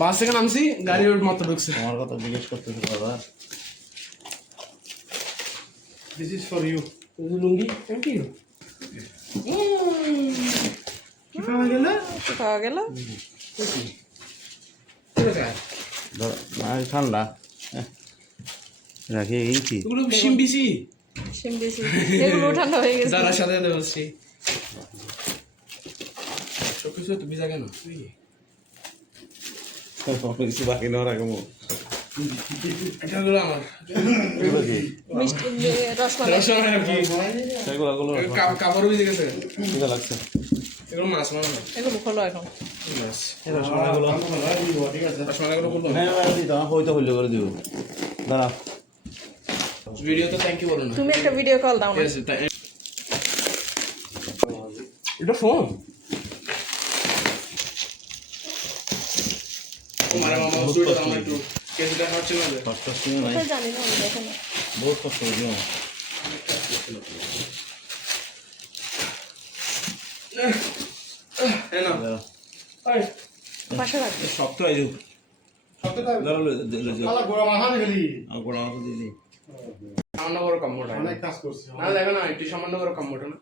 বাস থেকে নামছি গাড়ি মাত্র ঢুকছে। আমার কথা জিজ্ঞেস করতেছি বাবা। This is for you. Lungi thank you. কি পাওয়া গেল? ঠান্ডা রাখি গেছি এগুলো সিমবিসি এগুলো ঠান্ডা হয়ে গেছে। যারা সাথে বলছি সব কিছু তুমি জাগে না কিছু বাকি নেওয়ার আগে এটা হলো আমার মিষ্টি রসমালাই। কাপড় ভিজে গেছে। লাগছে এগুলো মাছ মাছ না এগুলো খোলো এখন। মাছ রসমালাইগুলো রসমালাইগুলো করবো হয়তো হইলে করে দিব দাঁড়া ভিডিও তো থ্যাংক ইউ বলো না। তুমি একটা ভিডিও কল দাও না। ঠিক আছে এটা ফোন তোমার মামা সুইটা আমার একটু কেজিটা হচ্ছে না যে কষ্ট শুনে নাই কোথায় জানি না আমি দেখো না। বহুত কষ্ট হয়েছে এই না এই পাশে রাখবে। শক্ত আইজু সত্যি তাই শালা গোড়া মাথা গেলি গোড়া মতো দিলি সামান্য বড় কাম্মটা অনেক কাজ করছি না দেখো না একটু সামান্য বড় কাম্মটা না